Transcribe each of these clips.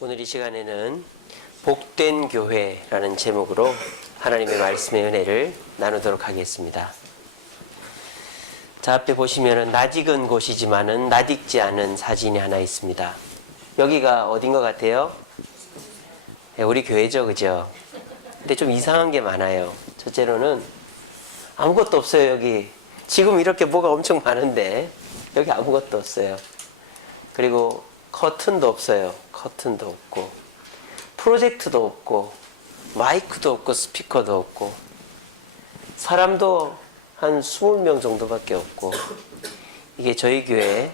오늘 이 시간에는 복된 교회라는 제목으로 하나님의 말씀의 은혜를 나누도록 하겠습니다. 자, 앞에 보시면은 낯익은 곳이지만은 낯익지 않은 사진이 하나 있습니다. 여기가 어딘 것 같아요? 네, 우리 교회죠, 그죠? 근데 좀 이상한 게 많아요. 첫째로는 아무것도 없어요, 여기. 지금 이렇게 뭐가 엄청 많은데 여기 아무것도 없어요. 그리고 커튼도 없어요. 커튼도 없고 프로젝트도 없고 마이크도 없고 스피커도 없고 사람도 한 20명 정도밖에 없고, 이게 저희 교회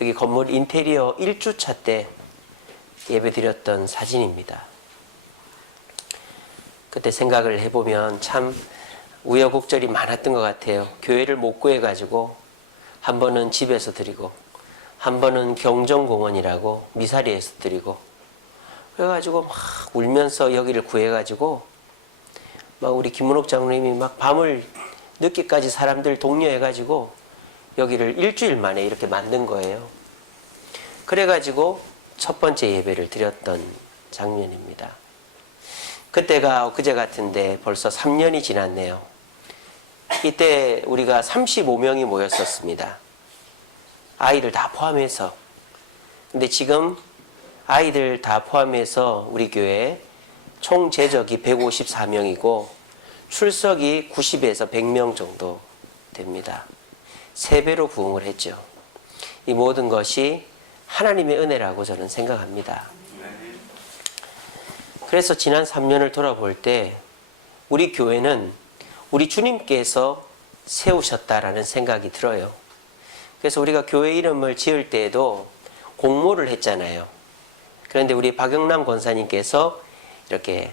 여기 건물 인테리어 1주차 때 예배드렸던 사진입니다. 그때 생각을 해보면 참 우여곡절이 많았던 것 같아요. 교회를 못 구해가지고 한 번은 집에서 드리고 한 번은 경정공원이라고 미사리에서 드리고, 그래가지고 막 울면서 여기를 구해가지고 막 우리 김문옥 장로님이 막 밤을 늦게까지 사람들 독려해가지고 여기를 일주일 만에 이렇게 만든 거예요. 그래가지고 첫 번째 예배를 드렸던 장면입니다. 그때가 그제 같은데 벌써 3년이 지났네요. 이때 우리가 35명이 모였었습니다. 아이들 다 포함해서. 근데 지금 아이들 다 포함해서 우리 교회 총 재적이 154명이고 출석이 90에서 100명 정도 됩니다. 3배로 부흥을 했죠. 이 모든 것이 하나님의 은혜라고 저는 생각합니다. 그래서 지난 3년을 돌아볼 때 우리 교회는 우리 주님께서 세우셨다라는 생각이 들어요. 그래서 우리가 교회 이름을 지을 때에도 공모를 했잖아요. 그런데 우리 박영남 권사님께서 이렇게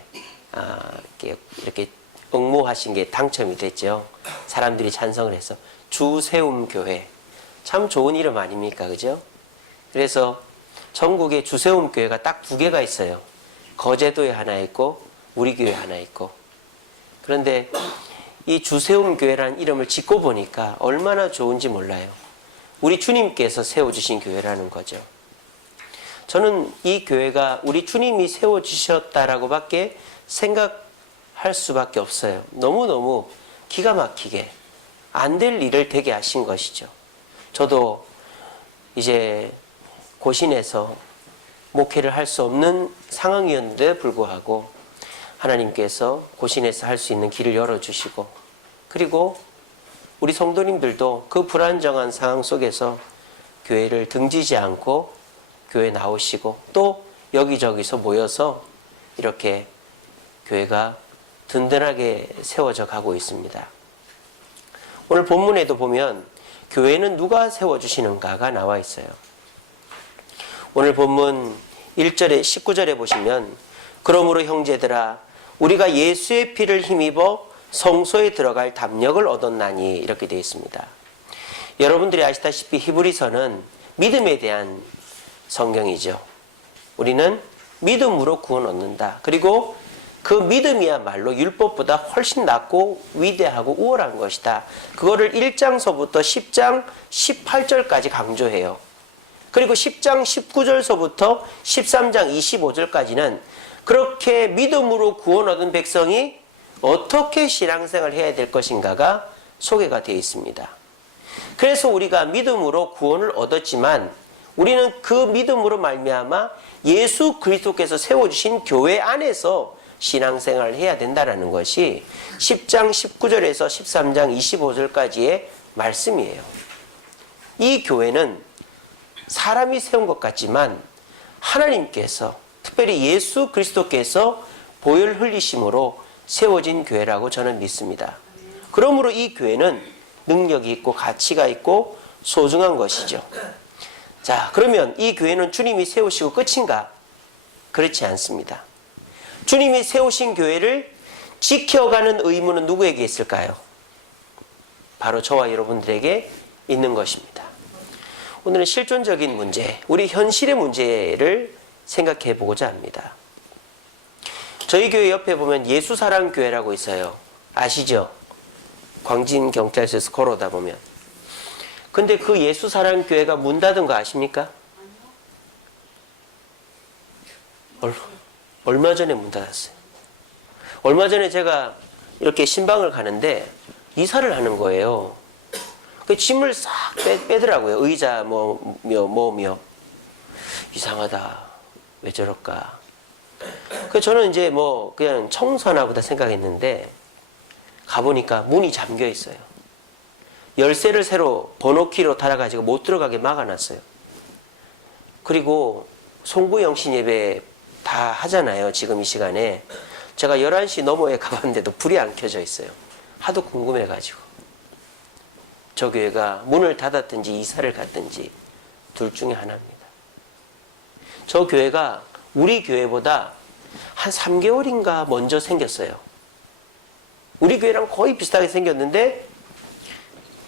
응모하신 게 당첨이 됐죠. 사람들이 찬성을 해서 주세움교회. 참 좋은 이름 아닙니까? 그죠? 그래서 전국에 주세움교회가 딱 2개가 있어요. 거제도에 하나 있고 우리 교회 하나 있고. 그런데 이 주세움교회라는 이름을 짓고 보니까 얼마나 좋은지 몰라요. 우리 주님께서 세워주신 교회라는 거죠. 저는 이 교회가 우리 주님이 세워주셨다라고 밖에 생각할 수밖에 없어요. 너무너무 기가 막히게 안 될 일을 되게 하신 것이죠. 저도 이제 고신에서 목회를 할 수 없는 상황이었는데 불구하고 하나님께서 고신에서 할 수 있는 길을 열어주시고, 그리고 우리 성도님들도 그 불안정한 상황 속에서 교회를 등지지 않고 교회 나오시고 또 여기저기서 모여서 이렇게 교회가 든든하게 세워져 가고 있습니다. 오늘 본문에도 보면 교회는 누가 세워주시는가가 나와 있어요. 오늘 본문 1절에 19절에 보시면 그러므로 형제들아 우리가 예수의 피를 힘입어 성소에 들어갈 담력을 얻었나니 이렇게 되어 있습니다. 여러분들이 아시다시피 히브리서는 믿음에 대한 성경이죠. 우리는 믿음으로 구원 얻는다. 그리고 그 믿음이야말로 율법보다 훨씬 낫고 위대하고 우월한 것이다. 그거를 1장서부터 10장 18절까지 강조해요. 그리고 10장 19절서부터 13장 25절까지는 그렇게 믿음으로 구원 얻은 백성이 어떻게 신앙생활을 해야 될 것인가가 소개가 되어 있습니다. 그래서 우리가 믿음으로 구원을 얻었지만 우리는 그 믿음으로 말미암아 예수 그리스도께서 세워주신 교회 안에서 신앙생활을 해야 된다는 것이 10장 19절에서 13장 25절까지의 말씀이에요. 이 교회는 사람이 세운 것 같지만 하나님께서, 특별히 예수 그리스도께서 보혈 흘리심으로 세워진 교회라고 저는 믿습니다. 그러므로 이 교회는 능력이 있고 가치가 있고 소중한 것이죠. 자, 그러면 이 교회는 주님이 세우시고 끝인가? 그렇지 않습니다. 주님이 세우신 교회를 지켜가는 의무는 누구에게 있을까요? 바로 저와 여러분들에게 있는 것입니다. 오늘은 실존적인 문제, 우리 현실의 문제를 생각해 보고자 합니다. 저희 교회 옆에 보면 예수사랑교회라고 있어요. 아시죠? 광진경찰서에서 걸어오다 보면. 근데 그 예수사랑교회가 문 닫은 거 아십니까? 얼마 전에 문 닫았어요. 얼마 전에 제가 이렇게 신방을 가는데 이사를 하는 거예요. 그 짐을 싹 빼더라고요. 의자 뭐며 이상하다. 왜 저럴까? 그 저는 이제 뭐 그냥 청소하나 보다 생각했는데 가보니까 문이 잠겨 있어요. 열쇠를 새로 번호키로 달아가지고 못 들어가게 막아놨어요. 그리고 송구영신 예배 다 하잖아요. 지금 이 시간에. 제가 11시 넘어에 가봤는데도 불이 안 켜져 있어요. 하도 궁금해가지고. 저 교회가 문을 닫았든지 이사를 갔든지 둘 중에 하나입니다. 저 교회가 우리 교회보다 한 3개월인가 먼저 생겼어요. 우리 교회랑 거의 비슷하게 생겼는데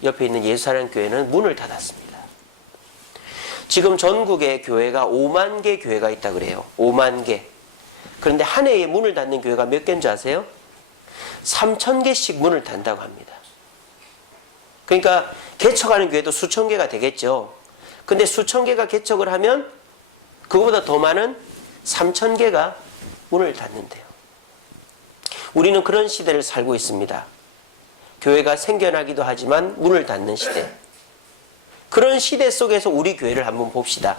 옆에 있는 예수사랑 교회는 문을 닫았습니다. 지금 전국에 교회가 5만 개 교회가 있다 그래요. 5만 개. 그런데 한 해에 문을 닫는 교회가 몇 개인 줄 아세요? 3,000개씩 문을 닫는다고 합니다. 그러니까 개척하는 교회도 수천 개가 되겠죠. 근데 수천 개가 개척을 하면 그거보다 더 많은 3,000개가 문을 닫는데요. 우리는 그런 시대를 살고 있습니다. 교회가 생겨나기도 하지만 문을 닫는 시대. 그런 시대 속에서 우리 교회를 한번 봅시다.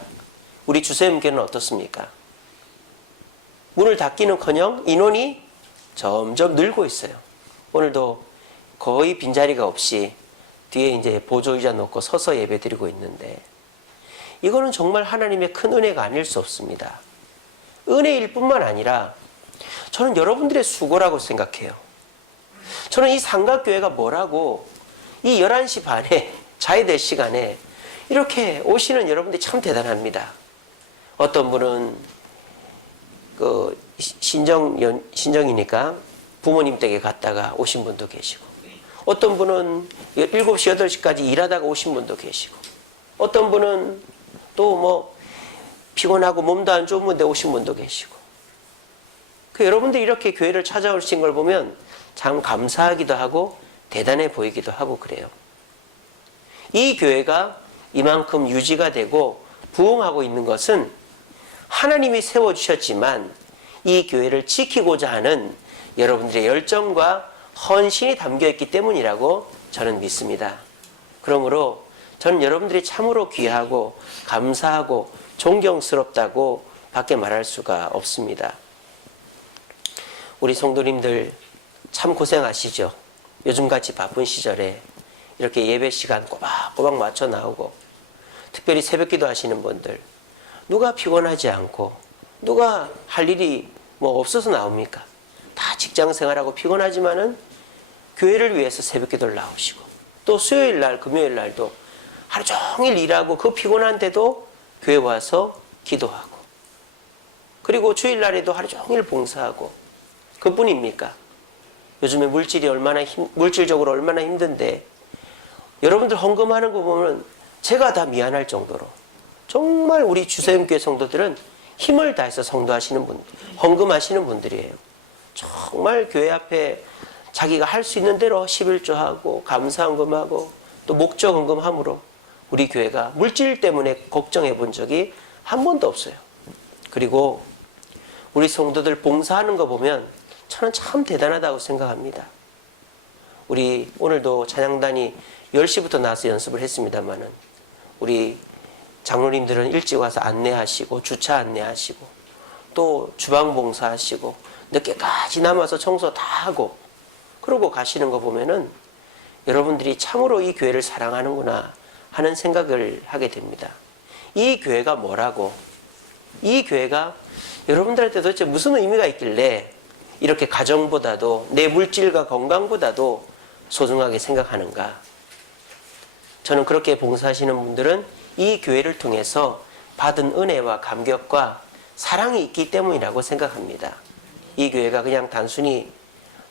우리 주세음교회는 어떻습니까? 문을 닫기는커녕 인원이 점점 늘고 있어요. 오늘도 거의 빈자리가 없이 뒤에 이제 보조의자 놓고 서서 예배드리고 있는데 이거는 정말 하나님의 큰 은혜가 아닐 수 없습니다. 은혜일 뿐만 아니라 저는 여러분들의 수고라고 생각해요. 저는 이 삼각교회가 뭐라고 이 11시 반에 자야 될 시간에 이렇게 오시는 여러분들이 참 대단합니다. 어떤 분은 그 신정이니까 부모님 댁에 갔다가 오신 분도 계시고 어떤 분은 7시, 8시까지 일하다가 오신 분도 계시고 어떤 분은 또 뭐 피곤하고 몸도 안 좋은 분데 오신 분도 계시고 그 여러분들이 이렇게 교회를 찾아오신 걸 보면 참 감사하기도 하고 대단해 보이기도 하고 그래요. 이 교회가 이만큼 유지가 되고 부흥하고 있는 것은 하나님이 세워주셨지만 이 교회를 지키고자 하는 여러분들의 열정과 헌신이 담겨있기 때문이라고 저는 믿습니다. 그러므로 저는 여러분들이 참으로 귀하고 감사하고 존경스럽다고 밖에 말할 수가 없습니다. 우리 성도님들 참 고생하시죠. 요즘같이 바쁜 시절에 이렇게 예배 시간 꼬박꼬박 맞춰 나오고 특별히 새벽기도 하시는 분들 누가 피곤하지 않고 누가 할 일이 뭐 없어서 나옵니까? 다 직장생활하고 피곤하지만은 교회를 위해서 새벽기도를 나오시고 또 수요일날 금요일날도 하루 종일 일하고 그 피곤한데도 교회 와서 기도하고 그리고 주일날에도 하루 종일 봉사하고 그뿐입니까? 요즘에 물질적으로 얼마나 힘든데 여러분들 헌금하는 거 보면 제가 다 미안할 정도로 정말 우리 주세음교회 성도들은 힘을 다해서 성도하시는 분, 헌금하시는 분들이에요. 정말 교회 앞에 자기가 할 수 있는 대로 11조하고 감사헌금하고 또 목적헌금함으로 우리 교회가 물질 때문에 걱정해 본 적이 한 번도 없어요. 그리고 우리 성도들 봉사하는 거 보면 저는 참 대단하다고 생각합니다. 우리 오늘도 찬양단이 10시부터 나와서 연습을 했습니다만은 우리 장로님들은 일찍 와서 안내하시고 주차 안내하시고 또 주방 봉사하시고 늦게까지 남아서 청소 다 하고 그러고 가시는 거 보면은 여러분들이 참으로 이 교회를 사랑하는구나 하는 생각을 하게 됩니다. 이 교회가 뭐라고? 이 교회가 여러분들한테 도대체 무슨 의미가 있길래 이렇게 가정보다도 내 물질과 건강보다도 소중하게 생각하는가? 저는 그렇게 봉사하시는 분들은 이 교회를 통해서 받은 은혜와 감격과 사랑이 있기 때문이라고 생각합니다. 이 교회가 그냥 단순히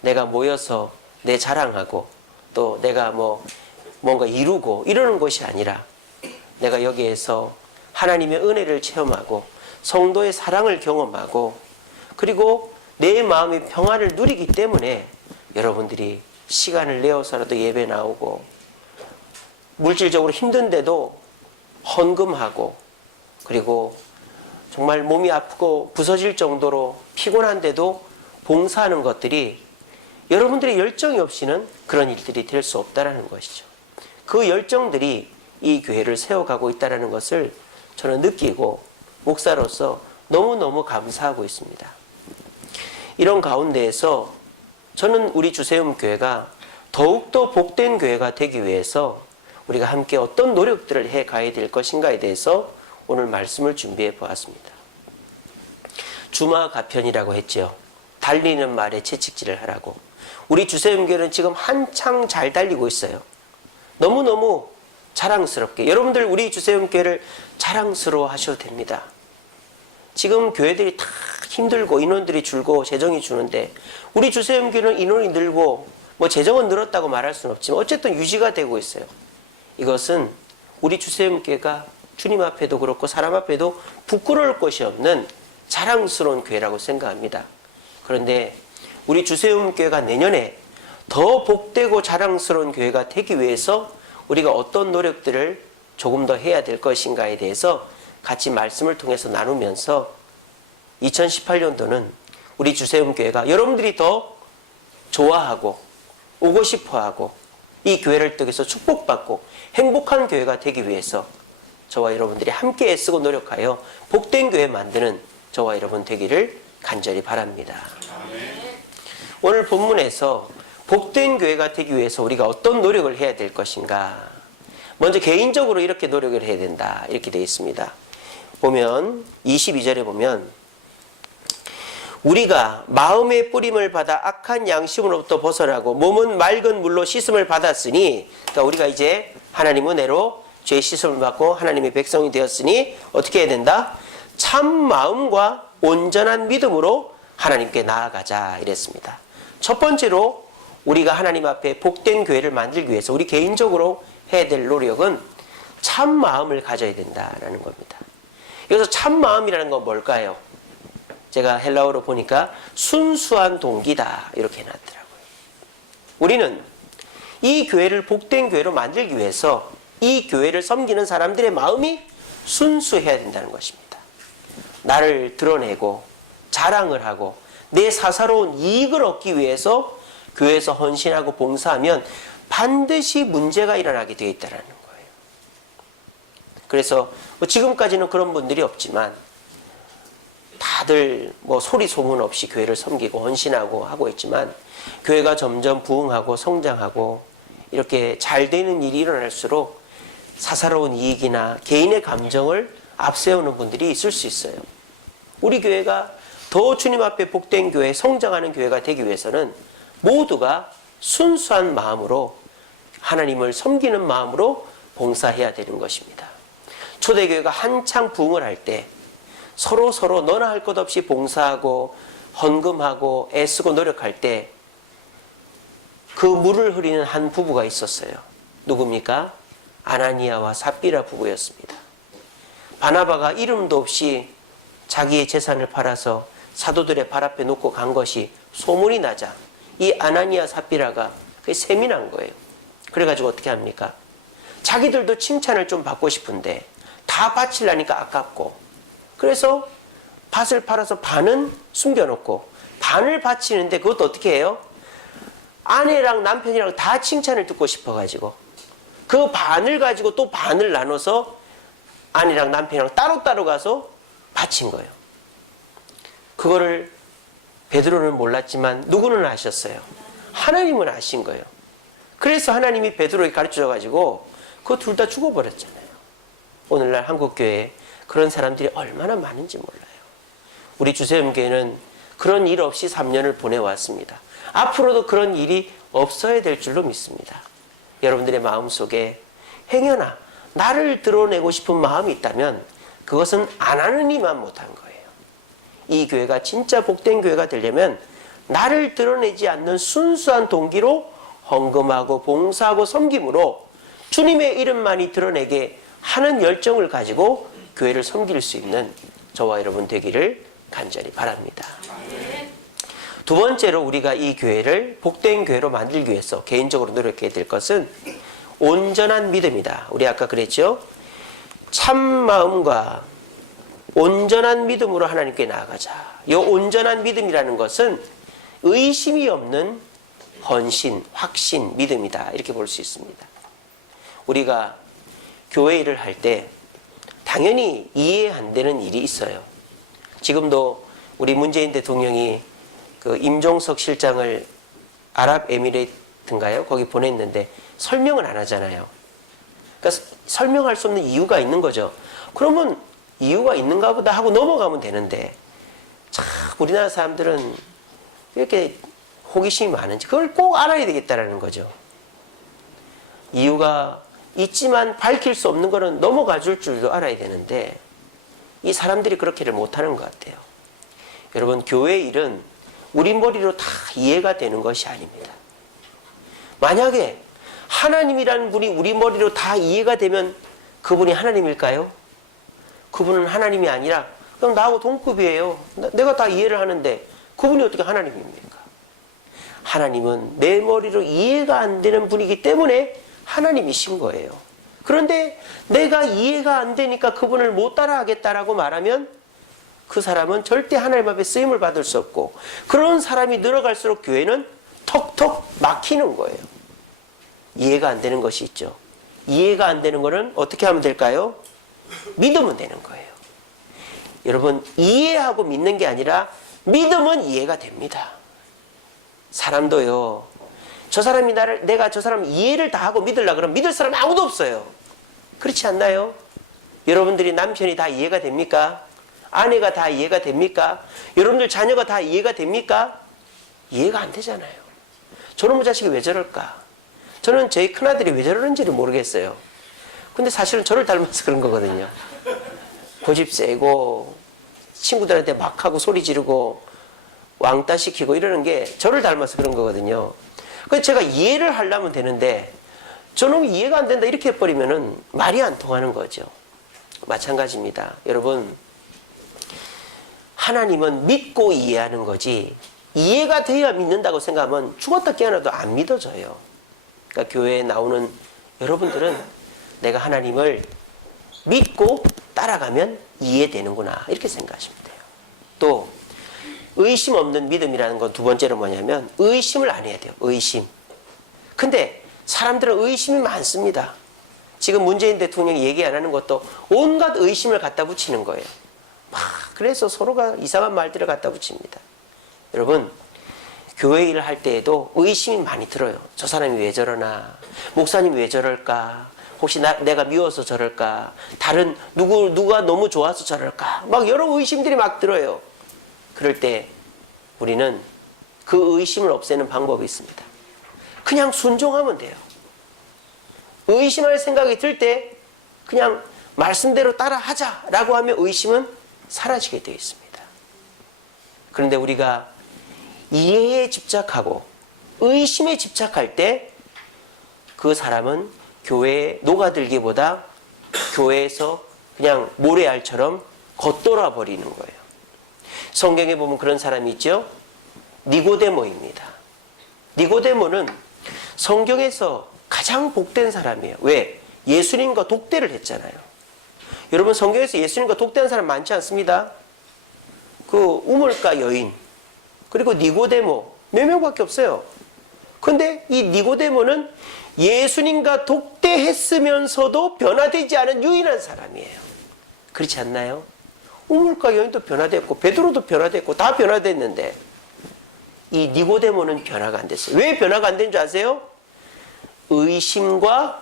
내가 모여서 내 자랑하고 또 내가 뭔가 이루고 이러는 것이 아니라 내가 여기에서 하나님의 은혜를 체험하고 성도의 사랑을 경험하고 그리고 내 마음의 평안을 누리기 때문에 여러분들이 시간을 내어서라도 예배 나오고 물질적으로 힘든데도 헌금하고 그리고 정말 몸이 아프고 부서질 정도로 피곤한데도 봉사하는 것들이 여러분들의 열정이 없이는 그런 일들이 될 수 없다는 것이죠. 그 열정들이 이 교회를 세워가고 있다는 것을 저는 느끼고 목사로서 너무너무 감사하고 있습니다. 이런 가운데에서 저는 우리 주세움교회가 더욱더 복된 교회가 되기 위해서 우리가 함께 어떤 노력들을 해 가야 될 것인가에 대해서 오늘 말씀을 준비해 보았습니다. 주마가편이라고 했죠. 달리는 말에 채찍질을 하라고. 우리 주세움교회는 지금 한창 잘 달리고 있어요. 너무너무 자랑스럽게. 여러분들 우리 주세움교회를 자랑스러워 하셔도 됩니다. 지금 교회들이 다 힘들고 인원들이 줄고 재정이 주는데 우리 주세움교회는 인원이 늘고 뭐 재정은 늘었다고 말할 수는 없지만 어쨌든 유지가 되고 있어요. 이것은 우리 주세움교회가 주님 앞에도 그렇고 사람 앞에도 부끄러울 것이 없는 자랑스러운 교회라고 생각합니다. 그런데 우리 주세움교회가 내년에 더 복되고 자랑스러운 교회가 되기 위해서 우리가 어떤 노력들을 조금 더 해야 될 것인가에 대해서 같이 말씀을 통해서 나누면서 2018년도는 우리 주세움교회가 여러분들이 더 좋아하고 오고 싶어하고 이 교회를 통해서 축복받고 행복한 교회가 되기 위해서 저와 여러분들이 함께 애쓰고 노력하여 복된 교회 만드는 저와 여러분 되기를 간절히 바랍니다. 오늘 본문에서 복된 교회가 되기 위해서 우리가 어떤 노력을 해야 될 것인가. 먼저 개인적으로 이렇게 노력을 해야 된다. 이렇게 되어 있습니다. 보면 22절에 보면 우리가 마음의 뿌림을 받아 악한 양심으로부터 벗어나고 몸은 맑은 물로 씻음을 받았으니, 그러니까 우리가 이제 하나님 은혜로 죄 씻음을 받고 하나님의 백성이 되었으니 어떻게 해야 된다? 참 마음과 온전한 믿음으로 하나님께 나아가자 이랬습니다. 첫 번째로 우리가 하나님 앞에 복된 교회를 만들기 위해서 우리 개인적으로 해야 될 노력은 참 마음을 가져야 된다는 겁니다. 여기서 참 마음이라는 건 뭘까요? 제가 헬라어로 보니까 순수한 동기다 이렇게 해놨더라고요. 우리는 이 교회를 복된 교회로 만들기 위해서 이 교회를 섬기는 사람들의 마음이 순수해야 된다는 것입니다. 나를 드러내고 자랑을 하고 내 사사로운 이익을 얻기 위해서 교회에서 헌신하고 봉사하면 반드시 문제가 일어나게 되어 있다는 거예요. 그래서 지금까지는 그런 분들이 없지만 다들 소리 소문 없이 교회를 섬기고 헌신하고 하고 있지만 교회가 점점 부흥하고 성장하고 이렇게 잘 되는 일이 일어날수록 사사로운 이익이나 개인의 감정을 앞세우는 분들이 있을 수 있어요. 우리 교회가 더 주님 앞에 복된 교회, 성장하는 교회가 되기 위해서는 모두가 순수한 마음으로 하나님을 섬기는 마음으로 봉사해야 되는 것입니다. 초대교회가 한창 부흥을 할 때 서로 너나 할 것 없이 봉사하고 헌금하고 애쓰고 노력할 때 그 물을 흐리는 한 부부가 있었어요. 누굽니까? 아나니아와 삽비라 부부였습니다. 바나바가 이름도 없이 자기의 재산을 팔아서 사도들의 발 앞에 놓고 간 것이 소문이 나자 이 아나니아 삽비라가 셈이 난 거예요. 그래가지고 어떻게 합니까? 자기들도 칭찬을 좀 받고 싶은데 다 바치려니까 아깝고, 그래서 밭을 팔아서 반은 숨겨놓고 반을 바치는데 그것도 어떻게 해요? 아내랑 남편이랑 다 칭찬을 듣고 싶어가지고 그 반을 가지고 또 반을 나눠서 아내랑 남편이랑 따로따로 가서 바친 거예요. 그거를 베드로는 몰랐지만 누구는 아셨어요? 하나님은 아신 거예요. 그래서 하나님이 베드로에게 가르쳐줘가지고 그 둘 다 죽어버렸잖아요. 오늘날 한국교회에 그런 사람들이 얼마나 많은지 몰라요. 우리 주세움교회는 그런 일 없이 3년을 보내왔습니다. 앞으로도 그런 일이 없어야 될 줄로 믿습니다. 여러분들의 마음속에 행여나 나를 드러내고 싶은 마음이 있다면 그것은 안 하는 이만 못한 거예요. 이 교회가 진짜 복된 교회가 되려면 나를 드러내지 않는 순수한 동기로 헌금하고 봉사하고 섬김으로 주님의 이름만이 드러내게 하는 열정을 가지고 교회를 섬길 수 있는 저와 여러분 되기를 간절히 바랍니다. 두 번째로 우리가 이 교회를 복된 교회로 만들기 위해서 개인적으로 노력해야 될 것은 온전한 믿음이다. 우리 아까 그랬죠? 참 마음과 온전한 믿음으로 하나님께 나아가자. 이 온전한 믿음이라는 것은 의심이 없는 헌신, 확신, 믿음이다. 이렇게 볼 수 있습니다. 우리가 교회 일을 할 때 당연히 이해 안 되는 일이 있어요. 지금도 우리 문재인 대통령이 그 임종석 실장을 아랍에미레이트인가요? 거기 보냈는데 설명을 안 하잖아요. 그러니까 설명할 수 없는 이유가 있는 거죠. 그러면 이유가 있는가 보다 하고 넘어가면 되는데 참 우리나라 사람들은 이렇게 호기심이 많은지 그걸 꼭 알아야 되겠다라는 거죠. 이유가 있지만 밝힐 수 없는 거는 넘어가 줄 줄도 알아야 되는데 이 사람들이 그렇게를 못하는 것 같아요. 여러분, 교회 일은 우리 머리로 다 이해가 되는 것이 아닙니다. 만약에 하나님이라는 분이 우리 머리로 다 이해가 되면 그분이 하나님일까요? 그분은 하나님이 아니라 그럼 나하고 동급이에요. 내가 다 이해를 하는데 그분이 어떻게 하나님입니까? 하나님은 내 머리로 이해가 안 되는 분이기 때문에 하나님이신 거예요. 그런데 내가 이해가 안 되니까 그분을 못 따라하겠다라고 말하면 그 사람은 절대 하나님 앞에 쓰임을 받을 수 없고 그런 사람이 늘어갈수록 교회는 턱턱 막히는 거예요. 이해가 안 되는 것이 있죠. 이해가 안 되는 거는 어떻게 하면 될까요? 믿으면 되는 거예요. 여러분, 이해하고 믿는 게 아니라 믿으면 이해가 됩니다. 사람도요, 저 사람이 내가 저 사람 이해를 다 하고 믿으려고 그러면 믿을 사람 아무도 없어요. 그렇지 않나요? 여러분들이 남편이 다 이해가 됩니까? 아내가 다 이해가 됩니까? 여러분들 자녀가 다 이해가 됩니까? 이해가 안 되잖아요. 저놈의 자식이 왜 저럴까? 저는 저희 큰아들이 왜 저러는지를 모르겠어요. 근데 사실은 저를 닮아서 그런 거거든요. 고집 세고 친구들한테 막 하고 소리 지르고 왕따 시키고 이러는 게 저를 닮아서 그런 거거든요. 그래서 제가 이해를 하려면 되는데 저놈이 이해가 안 된다 이렇게 해버리면은 말이 안 통하는 거죠. 마찬가지입니다. 여러분, 하나님은 믿고 이해하는 거지 이해가 돼야 믿는다고 생각하면 죽었다 깨어나도 안 믿어져요. 그러니까 교회에 나오는 여러분들은 내가 하나님을 믿고 따라가면 이해되는구나 이렇게 생각하시면 돼요. 또 의심 없는 믿음이라는 건 두 번째로 뭐냐면 의심을 안 해야 돼요. 의심. 근데 사람들은 의심이 많습니다. 지금 문재인 대통령이 얘기 안 하는 것도 온갖 의심을 갖다 붙이는 거예요. 막 그래서 서로가 이상한 말들을 갖다 붙입니다. 여러분, 교회 일을 할 때에도 의심이 많이 들어요. 저 사람이 왜 저러나? 목사님이 왜 저럴까? 혹시 내가 미워서 저럴까? 다른 누가 너무 좋아서 저럴까? 막 여러 의심들이 막 들어요. 그럴 때 우리는 그 의심을 없애는 방법이 있습니다. 그냥 순종하면 돼요. 의심할 생각이 들 때 그냥 말씀대로 따라하자라고 하면 의심은 사라지게 되어 있습니다. 그런데 우리가 이해에 집착하고 의심에 집착할 때 그 사람은 교회에 녹아들기보다 교회에서 그냥 모래알처럼 겉돌아 버리는 거예요. 성경에 보면 그런 사람이 있죠. 니고데모입니다. 니고데모는 성경에서 가장 복된 사람이에요. 왜? 예수님과 독대를 했잖아요. 여러분, 성경에서 예수님과 독대한 사람 많지 않습니다. 그 우물가 여인 그리고 니고데모 몇 명밖에 없어요. 근데 이 니고데모는 예수님과 독대했으면서도 변화되지 않은 유일한 사람이에요. 그렇지 않나요? 우물가 여인도 변화됐고 베드로도 변화됐고 다 변화됐는데 이 니고데모는 변화가 안 됐어요. 왜 변화가 안 된 줄 아세요? 의심과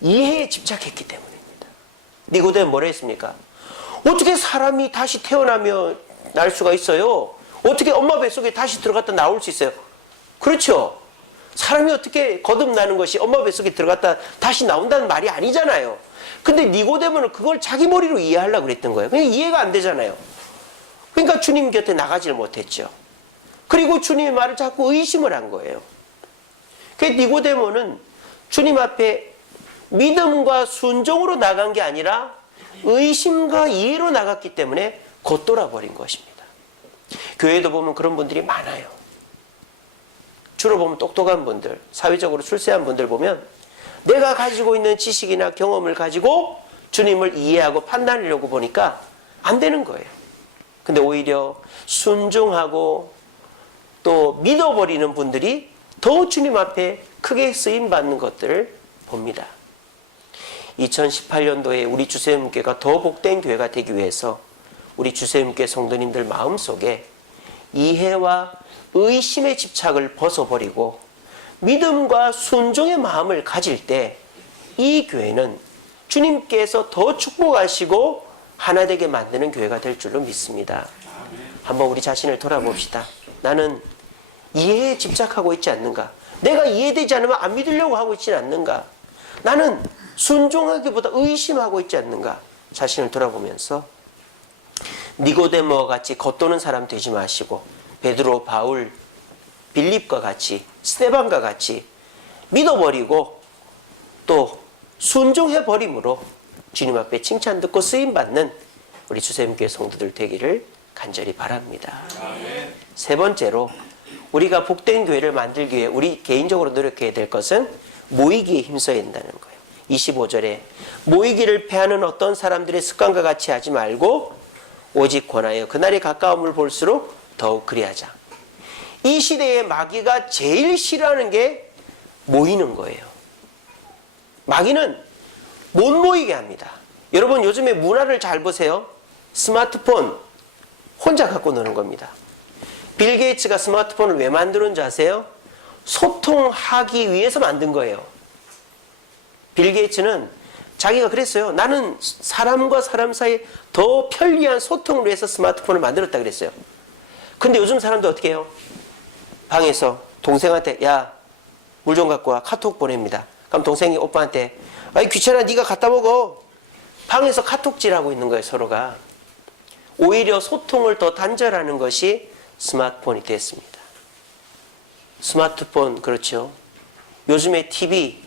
이해에 집착했기 때문입니다. 니고데모 뭐라 했습니까? 어떻게 사람이 다시 태어나며 날 수가 있어요? 어떻게 엄마 뱃속에 다시 들어갔다 나올 수 있어요? 그렇죠? 사람이 어떻게 거듭나는 것이 엄마 뱃속에 들어갔다 다시 나온다는 말이 아니잖아요. 근데 니고데모는 그걸 자기 머리로 이해하려고 그랬던 거예요. 그냥 이해가 안 되잖아요. 그러니까 주님 곁에 나가지를 못했죠. 그리고 주님의 말을 자꾸 의심을 한 거예요. 그 니고데모는 주님 앞에 믿음과 순종으로 나간 게 아니라 의심과 이해로 나갔기 때문에 겉돌아 버린 것입니다. 교회도 보면 그런 분들이 많아요. 주로 보면 똑똑한 분들, 사회적으로 출세한 분들 보면 내가 가지고 있는 지식이나 경험을 가지고 주님을 이해하고 판단하려고 보니까 안 되는 거예요. 근데 오히려 순종하고 또 믿어버리는 분들이 더 주님 앞에 크게 쓰임받는 것들을 봅니다. 2018년도에 우리 주세음교회가 더 복된 교회가 되기 위해서 우리 주세음교회 성도님들 마음속에 이해와 의심의 집착을 벗어버리고 믿음과 순종의 마음을 가질 때 이 교회는 주님께서 더 축복하시고 하나 되게 만드는 교회가 될 줄로 믿습니다. 한번 우리 자신을 돌아봅시다. 나는 이해에 집착하고 있지 않는가? 내가 이해되지 않으면 안 믿으려고 하고 있지 않는가? 나는 순종하기보다 의심하고 있지 않는가? 자신을 돌아보면서 니고데모와 같이 겉도는 사람 되지 마시고 베드로, 바울, 빌립과 같이 스데반과 같이 믿어버리고 또 순종해버림으로 주님 앞에 칭찬 듣고 쓰임받는 우리 주세음교회 성도들 되기를 간절히 바랍니다. 아멘. 세 번째로 우리가 복된 교회를 만들기 위해 우리 개인적으로 노력해야 될 것은 모이기에 힘써야 된다는 거예요. 25절에 모이기를 패하는 어떤 사람들의 습관과 같이 하지 말고 오직 권하여 그날이 가까움을 볼수록 더욱 그리하자. 이 시대에 마귀가 제일 싫어하는 게 모이는 거예요. 마귀는 못 모이게 합니다. 여러분 요즘에 문화를 잘 보세요. 스마트폰 혼자 갖고 노는 겁니다. 빌 게이츠가 스마트폰을 왜 만드는지 아세요? 소통하기 위해서 만든 거예요. 빌 게이츠는 자기가 그랬어요. 나는 사람과 사람 사이에 더 편리한 소통을 위해서 스마트폰을 만들었다 그랬어요. 근데 요즘 사람들 어떻게 해요? 방에서 동생한테 야, 물 좀 갖고 와. 카톡 보냅니다. 그럼 동생이 오빠한테 아이 귀찮아 네가 갖다 먹어. 방에서 카톡질하고 있는 거예요. 서로가. 오히려 소통을 더 단절하는 것이 스마트폰이 됐습니다. 스마트폰 그렇죠. 요즘에 TV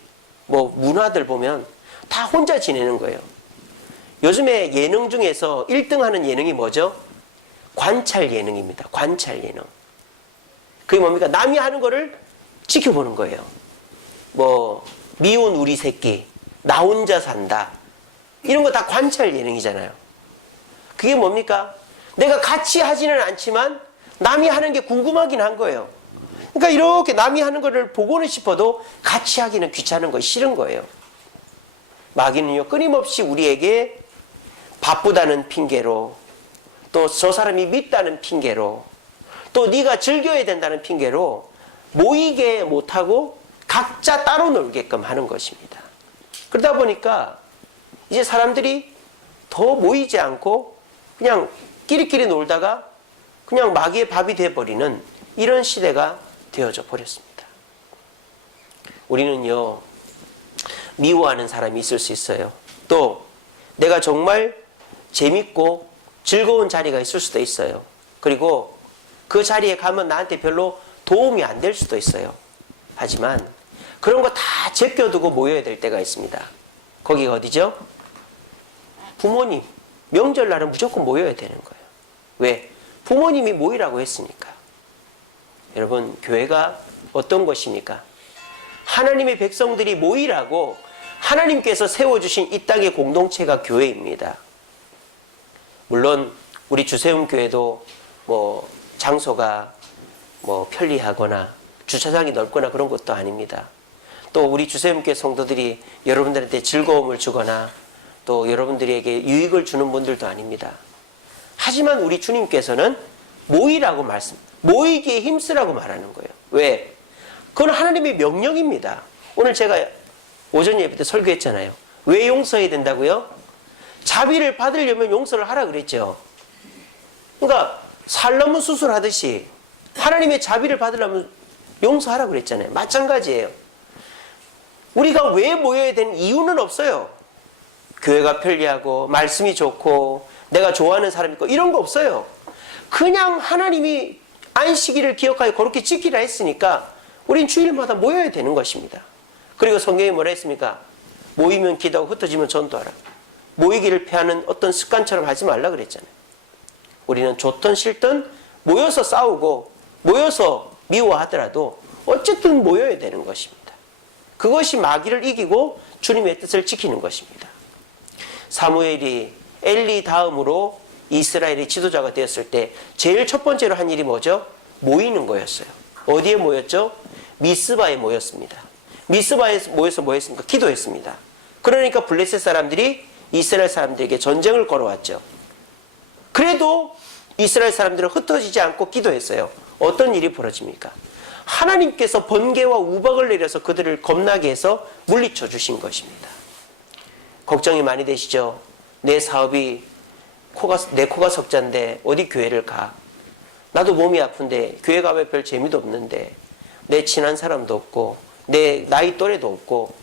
뭐 문화들 보면 다 혼자 지내는 거예요. 요즘에 예능 중에서 1등 하는 예능이 뭐죠? 관찰 예능입니다. 관찰 예능. 그게 뭡니까? 남이 하는 거를 지켜보는 거예요. 뭐 미운 우리 새끼, 나 혼자 산다. 이런 거 다 관찰 예능이잖아요. 그게 뭡니까? 내가 같이 하지는 않지만 남이 하는 게 궁금하긴 한 거예요. 그러니까 이렇게 남이 하는 거를 보고는 싶어도 같이 하기는 귀찮은 거 싫은 거예요. 마귀는요 끊임없이 우리에게 바쁘다는 핑계로 또 저 사람이 밉다는 핑계로 또 네가 즐겨야 된다는 핑계로 모이게 못하고 각자 따로 놀게끔 하는 것입니다. 그러다 보니까 이제 사람들이 더 모이지 않고 그냥 끼리끼리 놀다가 그냥 마귀의 밥이 되어버리는 이런 시대가 되어져 버렸습니다. 우리는요 미워하는 사람이 있을 수 있어요. 또 내가 정말 재밌고 즐거운 자리가 있을 수도 있어요. 그리고 그 자리에 가면 나한테 별로 도움이 안 될 수도 있어요. 하지만 그런 거 다 제껴두고 모여야 될 때가 있습니다. 거기가 어디죠? 부모님 명절날은 무조건 모여야 되는 거예요. 왜? 부모님이 모이라고 했으니까. 여러분 교회가 어떤 것입니까? 하나님의 백성들이 모이라고 하나님께서 세워주신 이 땅의 공동체가 교회입니다. 물론 우리 주세움교회도 뭐 장소가 뭐 편리하거나 주차장이 넓거나 그런 것도 아닙니다. 또 우리 주세움교회 성도들이 여러분들한테 즐거움을 주거나 또 여러분들에게 유익을 주는 분들도 아닙니다. 하지만 우리 주님께서는 모이라고 모이기에 힘쓰라고 말하는 거예요. 왜? 그건 하나님의 명령입니다. 오늘 제가 오전 예배 때 설교했잖아요. 왜 용서해야 된다고요? 자비를 받으려면 용서를 하라 그랬죠. 그러니까 살라문 수술하듯이 하나님의 자비를 받으려면 용서하라 그랬잖아요. 마찬가지예요. 우리가 왜 모여야 되는 이유는 없어요. 교회가 편리하고 말씀이 좋고 내가 좋아하는 사람이 있고 이런 거 없어요. 그냥 하나님이 안식일을 기억하여 그렇게 지키라 했으니까 우린 주일마다 모여야 되는 것입니다. 그리고 성경이 뭐라 했습니까? 모이면 기도하고 흩어지면 전도하라. 모이기를 패하는 어떤 습관처럼 하지 말라 그랬잖아요. 우리는 좋든 싫든 모여서 싸우고 모여서 미워하더라도 어쨌든 모여야 되는 것입니다. 그것이 마귀를 이기고 주님의 뜻을 지키는 것입니다. 사무엘이 엘리 다음으로 이스라엘의 지도자가 되었을 때 제일 첫 번째로 한 일이 뭐죠? 모이는 거였어요. 어디에 모였죠? 미스바에 모였습니다. 미스바에 모여서 뭐 했습니까? 기도했습니다. 그러니까 블레셋 사람들이 이스라엘 사람들에게 전쟁을 걸어왔죠. 그래도 이스라엘 사람들은 흩어지지 않고 기도했어요. 어떤 일이 벌어집니까? 하나님께서 번개와 우박을 내려서 그들을 겁나게 해서 물리쳐 주신 것입니다. 걱정이 많이 되시죠? 내 사업이 내 코가 석잔데 어디 교회를 가? 나도 몸이 아픈데 교회 가면 별 재미도 없는데 내 친한 사람도 없고 내 나이 또래도 없고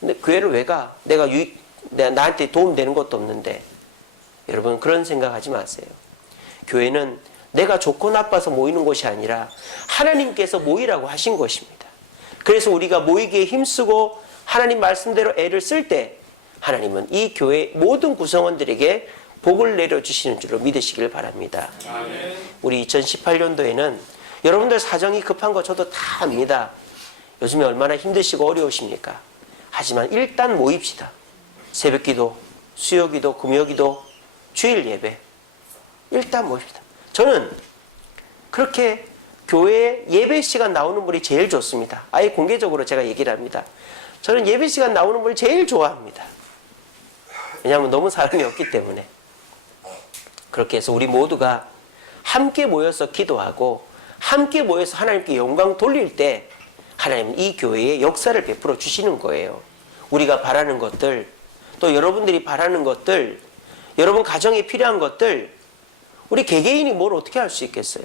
근데 교회를 왜 가? 내가 나한테 도움되는 것도 없는데. 여러분 그런 생각하지 마세요. 교회는 내가 좋고 나빠서 모이는 곳이 아니라 하나님께서 모이라고 하신 것입니다. 그래서 우리가 모이기에 힘쓰고 하나님 말씀대로 애를 쓸 때 하나님은 이 교회 모든 구성원들에게 복을 내려주시는 줄로 믿으시길 바랍니다. 아멘. 우리 2018년도에는 여러분들 사정이 급한 거 저도 다 압니다. 요즘에 얼마나 힘드시고 어려우십니까? 하지만 일단 모입시다. 새벽기도, 수요기도, 금요기도, 주일 예배 일단 모입시다. 저는 그렇게 교회에 예배 시간 나오는 분이 제일 좋습니다. 아예 공개적으로 제가 얘기를 합니다. 저는 예배 시간 나오는 분을 제일 좋아합니다. 왜냐하면 너무 사람이 없기 때문에. 그렇게 해서 우리 모두가 함께 모여서 기도하고 함께 모여서 하나님께 영광 돌릴 때 하나님은 이 교회에 역사를 베풀어 주시는 거예요. 우리가 바라는 것들, 또 여러분들이 바라는 것들, 여러분 가정에 필요한 것들, 우리 개개인이 뭘 어떻게 할 수 있겠어요?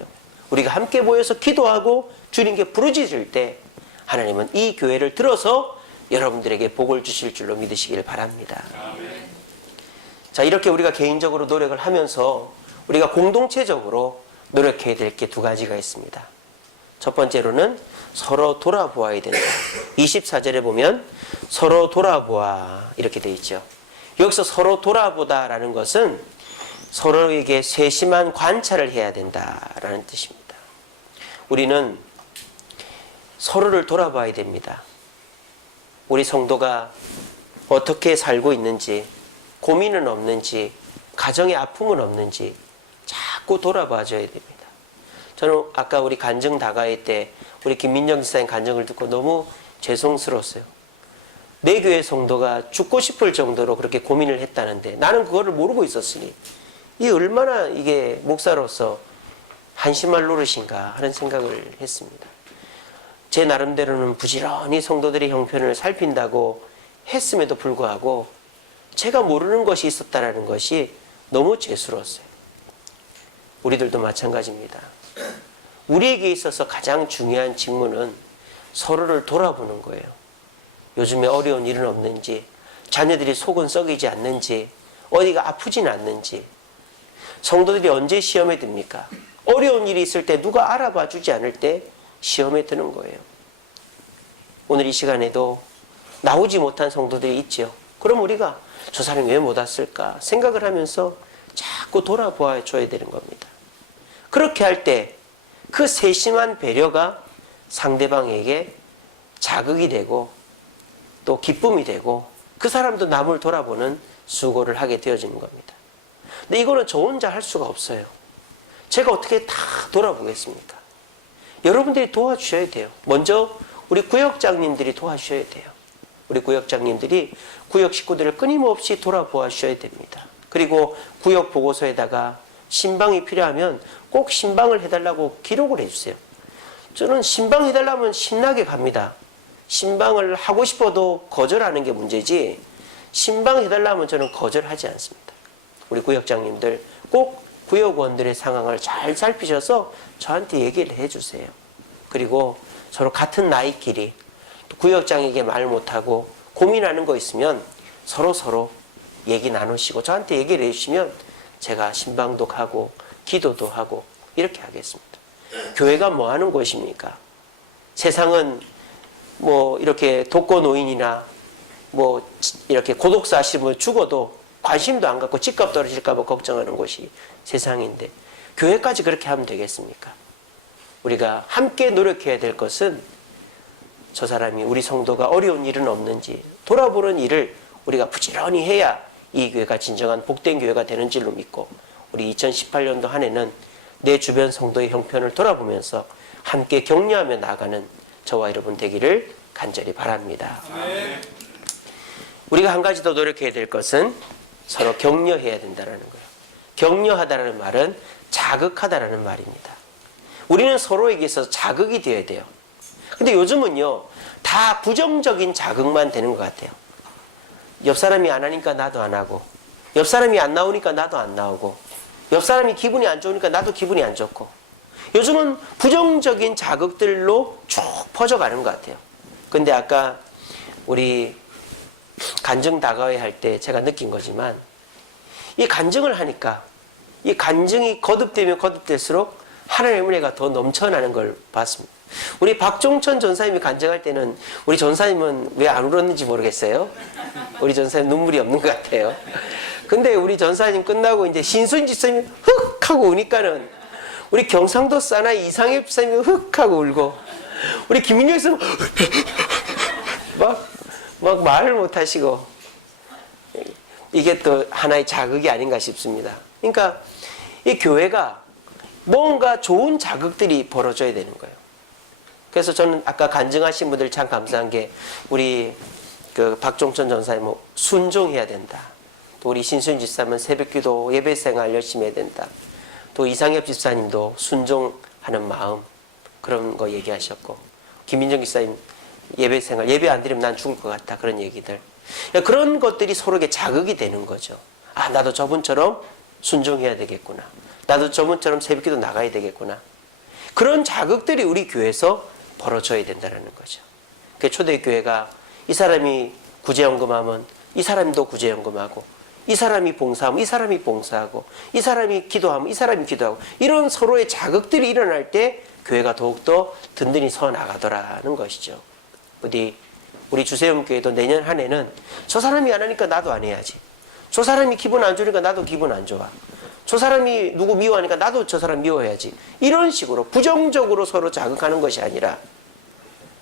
우리가 함께 모여서 기도하고 주님께 부르짖을 때 하나님은 이 교회를 들어서 여러분들에게 복을 주실 줄로 믿으시길 바랍니다. 아멘. 자, 이렇게 우리가 개인적으로 노력을 하면서 우리가 공동체적으로 노력해야 될 게 두 가지가 있습니다. 첫 번째로는 서로 돌아보아야 된다. 24절에 보면 서로 돌아보아 이렇게 돼 있죠. 여기서 서로 돌아보다라는 것은 서로에게 세심한 관찰을 해야 된다라는 뜻입니다. 우리는 서로를 돌아봐야 됩니다. 우리 성도가 어떻게 살고 있는지, 고민은 없는지, 가정에 아픔은 없는지 자꾸 돌아봐 줘야 됩니다. 저는 아까 우리 간증 다가회 때 우리 김민정 지사님 간증을 듣고 너무 죄송스러웠어요. 내 교회 성도가 죽고 싶을 정도로 그렇게 고민을 했다는데 나는 그거를 모르고 있었으니 이 얼마나 이게 목사로서 한심할 노릇인가 하는 생각을 했습니다. 제 나름대로는 부지런히 성도들의 형편을 살핀다고 했음에도 불구하고 제가 모르는 것이 있었다는 것이 너무 죄스러웠어요. 우리들도 마찬가지입니다. 우리에게 있어서 가장 중요한 직무는 서로를 돌아보는 거예요. 요즘에 어려운 일은 없는지, 자녀들이 속은 썩이지 않는지, 어디가 아프진 않는지, 성도들이 언제 시험에 듭니까? 어려운 일이 있을 때 누가 알아봐 주지 않을 때 시험에 드는 거예요. 오늘 이 시간에도 나오지 못한 성도들이 있죠. 그럼 우리가 저 사람이 왜 못 왔을까 생각을 하면서 자꾸 돌아보아 줘야 되는 겁니다. 그렇게 할 때 그 세심한 배려가 상대방에게 자극이 되고 또 기쁨이 되고 그 사람도 남을 돌아보는 수고를 하게 되어지는 겁니다. 근데 이거는 저 혼자 할 수가 없어요. 제가 어떻게 다 돌아보겠습니까? 여러분들이 도와주셔야 돼요. 먼저 우리 구역장님들이 도와주셔야 돼요. 우리 구역장님들이 구역 식구들을 끊임없이 돌아보아 주셔야 됩니다. 그리고 구역 보고서에다가 신방이 필요하면 꼭 신방을 해달라고 기록을 해주세요. 저는 신방 해달라면 신나게 갑니다. 신방을 하고 싶어도 거절하는 게 문제지 신방 해달라면 저는 거절하지 않습니다. 우리 구역장님들 꼭 구역원들의 상황을 잘 살피셔서 저한테 얘기를 해주세요. 그리고 서로 같은 나이끼리 구역장에게 말 못하고 고민하는 거 있으면 서로 얘기 나누시고 저한테 얘기를 해주시면 제가 신방도 하고 기도도 하고 이렇게 하겠습니다. 교회가 뭐 하는 곳입니까? 세상은 뭐 이렇게 독거노인이나 뭐 이렇게 고독사 하시면 죽어도 관심도 안 갖고 집값 떨어질까 봐 걱정하는 곳이 세상인데 교회까지 그렇게 하면 되겠습니까? 우리가 함께 노력해야 될 것은 저 사람이 우리 성도가 어려운 일은 없는지 돌아보는 일을 우리가 부지런히 해야 이 교회가 진정한 복된 교회가 되는 줄로 믿고 우리 2018년도 한 해는 내 주변 성도의 형편을 돌아보면서 함께 격려하며 나아가는 저와 여러분 되기를 간절히 바랍니다. 우리가 한 가지 더 노력해야 될 것은 서로 격려해야 된다는 거예요. 격려하다라는 말은 자극하다라는 말입니다. 우리는 서로에게 있어서 자극이 되어야 돼요. 근데 요즘은요, 다 부정적인 자극만 되는 것 같아요. 옆 사람이 안 하니까 나도 안 하고, 옆 사람이 안 나오니까 나도 안 나오고, 옆 사람이 기분이 안 좋으니까 나도 기분이 안 좋고, 요즘은 부정적인 자극들로 쭉 퍼져가는 것 같아요. 근데 아까 우리 간증 다가회 할 때 제가 느낀 거지만, 이 간증을 하니까 이 간증이 거듭되면 거듭될수록 하나님의 은혜가 더 넘쳐나는 걸 봤습니다. 우리 박종천 전사님이 간증할 때는 우리 전사님은 왜 안 울었는지 모르겠어요. 우리 전사님 눈물이 없는 것 같아요. 근데 우리 전사님 끝나고 이제 신순 집사님이 흑 하고 우니까는 우리 경상도 사나이 이상엽 집사님이 흑 하고 울고 우리 김민영 집사님 막 말을 못 하시고, 이게 또 하나의 자극이 아닌가 싶습니다. 그러니까 이 교회가 뭔가 좋은 자극들이 벌어져야 되는 거예요. 그래서 저는 아까 간증하신 분들 참 감사한 게, 우리 그 박종천 전사님 뭐 순종해야 된다. 또 우리 신순 집사님은 새벽기도 예배생활 열심히 해야 된다. 또 이상엽 집사님도 순종하는 마음, 그런 거 얘기하셨고, 김민정 집사님 예배생활, 예배 안 드리면 난 죽을 것 같다, 그런 얘기들. 그런 것들이 서로에게 자극이 되는 거죠. 아, 나도 저분처럼 순종해야 되겠구나. 나도 저분처럼 새벽기도 나가야 되겠구나. 그런 자극들이 우리 교회에서 벌어져야 된다는 거죠. 그 초대교회가 이 사람이 구제연금하면 이 사람도 구제연금하고, 이 사람이 봉사하면 이 사람이 봉사하고, 이 사람이 기도하면 이 사람이 기도하고, 이런 서로의 자극들이 일어날 때 교회가 더욱더 든든히 서 나가더라는 것이죠. 우리 주세움교회도 내년 한 해는 저 사람이 안 하니까 나도 안 해야지. 저 사람이 기분 안 좋으니까 나도 기분 안 좋아. 저 사람이 누구 미워하니까 나도 저 사람 미워해야지. 이런 식으로 부정적으로 서로 자극하는 것이 아니라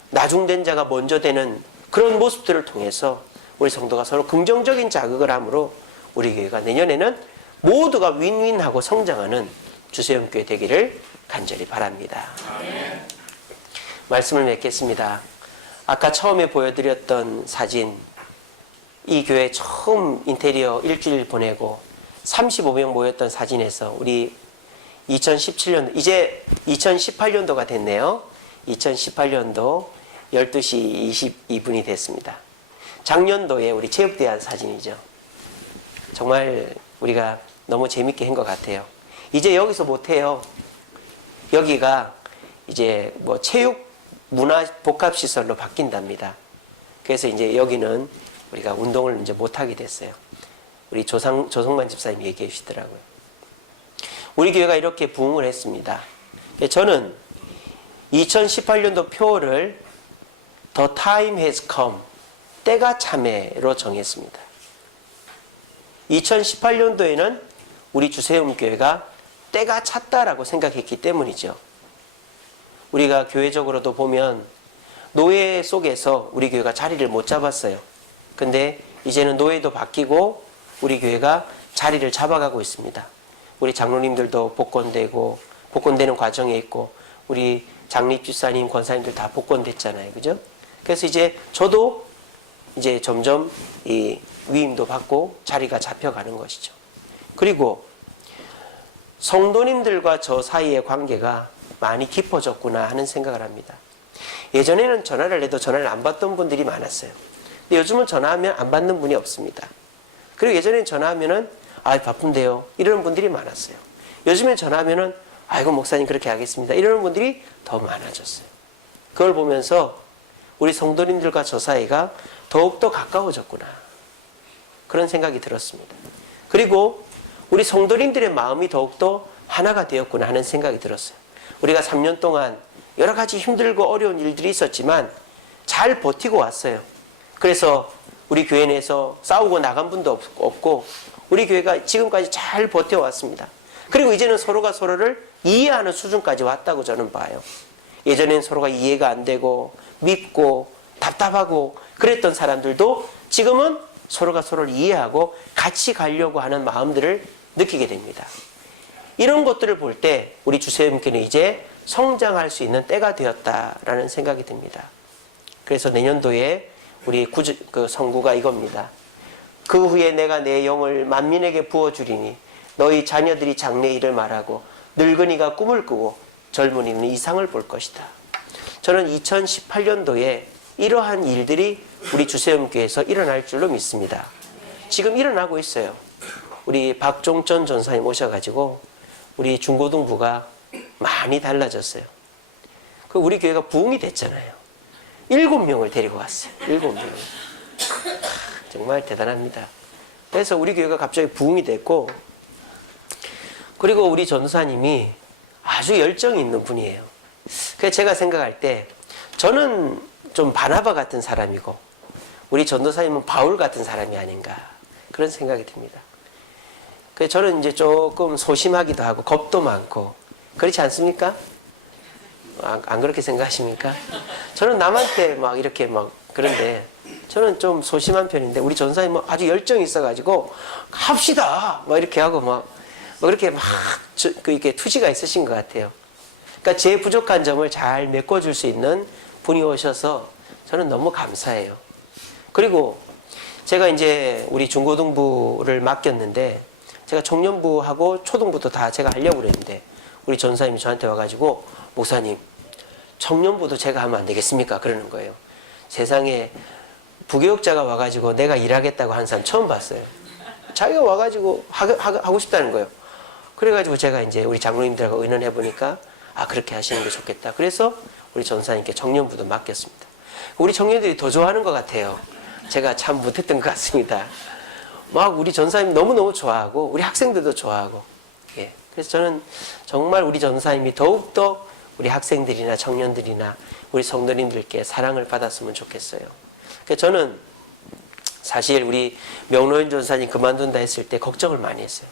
나중된 자가 먼저 되는 그런 모습들을 통해서 우리 성도가 서로 긍정적인 자극을 함으로 우리 교회가 내년에는 모두가 윈윈하고 성장하는 주세움교회 되기를 간절히 바랍니다. 아멘. 말씀을 맺겠습니다. 아까 처음에 보여드렸던 사진, 이 교회 처음 인테리어 일주일 보내고 35명 모였던 사진에서 우리 2017년, 이제 2018년도가 됐네요. 2018년도 12시 22분이 됐습니다. 작년도에 우리 체육대회 사진이죠. 정말 우리가 너무 재밌게 한 것 같아요. 이제 여기서 못해요. 여기가 이제 뭐 체육 문화 복합시설로 바뀐답니다. 그래서 이제 여기는 우리가 운동을 이제 못하게 됐어요. 우리 조성만 집사님이 얘기해 주시더라고요. 우리 교회가 이렇게 부흥을 했습니다. 저는 2018년도 표어를 The time has come, 때가 참에로 정했습니다. 2018년도에는 우리 주세움교회가 때가 찼다라고 생각했기 때문이죠. 우리가 교회적으로도 보면 노예 속에서 우리 교회가 자리를 못 잡았어요. 근데 이제는 노예도 바뀌고 우리 교회가 자리를 잡아가고 있습니다. 우리 장로님들도 복권되는 과정에 있고, 우리 장립집사님, 권사님들 다 복권됐잖아요. 그죠? 그래서 이제 저도 이제 점점 이 위임도 받고 자리가 잡혀가는 것이죠. 그리고 성도님들과 저 사이의 관계가 많이 깊어졌구나 하는 생각을 합니다. 예전에는 전화를 해도 전화를 안 받던 분들이 많았어요. 근데 요즘은 전화하면 안 받는 분이 없습니다. 그리고 예전에는 전화하면은 바쁜데요, 이러는 분들이 많았어요. 요즘엔 전화하면은 아이고 목사님 그렇게 하겠습니다, 이러는 분들이 더 많아졌어요. 그걸 보면서 우리 성도님들과 저 사이가 더욱더 가까워졌구나, 그런 생각이 들었습니다. 그리고 우리 성도님들의 마음이 더욱더 하나가 되었구나 하는 생각이 들었어요. 우리가 3년 동안 여러 가지 힘들고 어려운 일들이 있었지만 잘 버티고 왔어요. 그래서 우리 교회 내에서 싸우고 나간 분도 없고 우리 교회가 지금까지 잘 버텨왔습니다. 그리고 이제는 서로가 서로를 이해하는 수준까지 왔다고 저는 봐요. 예전엔 서로가 이해가 안 되고 밉고 답답하고 그랬던 사람들도 지금은 서로가 서로를 이해하고 같이 가려고 하는 마음들을 느끼게 됩니다. 이런 것들을 볼 때 우리 주세음교는 이제 성장할 수 있는 때가 되었다라는 생각이 듭니다. 그래서 내년도에 우리 그 성구가 이겁니다. 그 후에 내가 내 영을 만민에게 부어주리니 너희 자녀들이 장래 일을 말하고 늙은이가 꿈을 꾸고 젊은이는 이상을 볼 것이다. 저는 2018년도에 이러한 일들이 우리 주세음교회에서 일어날 줄로 믿습니다. 지금 일어나고 있어요. 우리 박종천 전사님 오셔가지고 우리 중고등부가 많이 달라졌어요. 그 우리 교회가 부흥이 됐잖아요. 7명을 데리고 왔어요. 7명. 정말 대단합니다. 그래서 우리 교회가 갑자기 부흥이 됐고, 그리고 우리 전도사님이 아주 열정이 있는 분이에요. 그래서 제가 생각할 때 저는 좀 바나바 같은 사람이고 우리 전도사님은 바울 같은 사람이 아닌가 그런 생각이 듭니다. 그래서 저는 이제 조금 소심하기도 하고 겁도 많고 그렇지 않습니까? 안 그렇게 생각하십니까? 저는 남한테 막 이렇게 막 그런데 저는 좀 소심한 편인데 우리 전사님은 아주 열정이 있어가지고 합시다 막 이렇게 하고 막 그렇게 막 이렇게 투지가 있으신 것 같아요. 그러니까 제 부족한 점을 잘 메꿔줄 수 있는 분이 오셔서 저는 너무 감사해요. 그리고 제가 이제 우리 중고등부를 맡겼는데 제가 청년부하고 초등부도 다 제가 하려고 그랬는데 우리 전사님이 저한테 와가지고 목사님 청년부도 제가 하면 안 되겠습니까? 그러는 거예요. 세상에 부교육자가 와가지고 내가 일하겠다고 하는 사람 처음 봤어요. 자기가 와가지고 하고 싶다는 거예요. 그래가지고 제가 이제 우리 장로님들하고 의논해 보니까 아 그렇게 하시는 게 좋겠다. 그래서 우리 전사님께 청년부도 맡겼습니다. 우리 청년들이 더 좋아하는 것 같아요. 제가 참 못했던 것 같습니다. 막 우리 전사님 너무너무 좋아하고 우리 학생들도 좋아하고 예. 그래서 저는 정말 우리 전사님이 더욱더 우리 학생들이나 청년들이나 우리 성도님들께 사랑을 받았으면 좋겠어요. 그래서 저는 사실 우리 명로인 전사님 그만둔다 했을 때 걱정을 많이 했어요.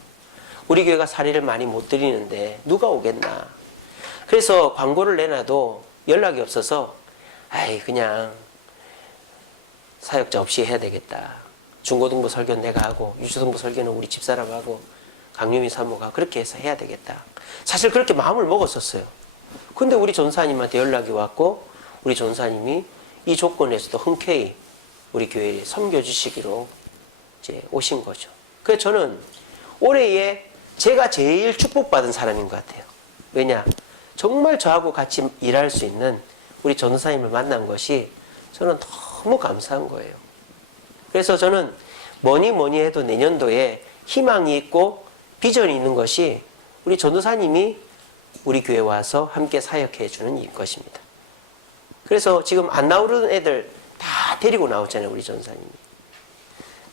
우리 교회가 사례를 많이 못 드리는데 누가 오겠나. 그래서 광고를 내놔도 연락이 없어서 아이 그냥 사역자 없이 해야 되겠다. 중고등부 설교는 내가 하고 유초등부 설교는 우리 집사람하고 강유미 사모가 그렇게 해서 해야 되겠다. 사실 그렇게 마음을 먹었었어요. 근데 우리 전사님한테 연락이 왔고 우리 전사님이 이 조건에서도 흔쾌히 우리 교회에 섬겨주시기로 이제 오신 거죠. 그래서 저는 올해에 제가 제일 축복받은 사람인 것 같아요. 왜냐? 정말 저하고 같이 일할 수 있는 우리 전도사님을 만난 것이 저는 너무 감사한 거예요. 그래서 저는 뭐니 해도 내년도에 희망이 있고 비전이 있는 것이 우리 전도사님이 우리 교회에 와서 함께 사역해 주는 일 것입니다. 그래서 지금 안 나오는 애들 다 데리고 나오잖아요. 우리 전사님이.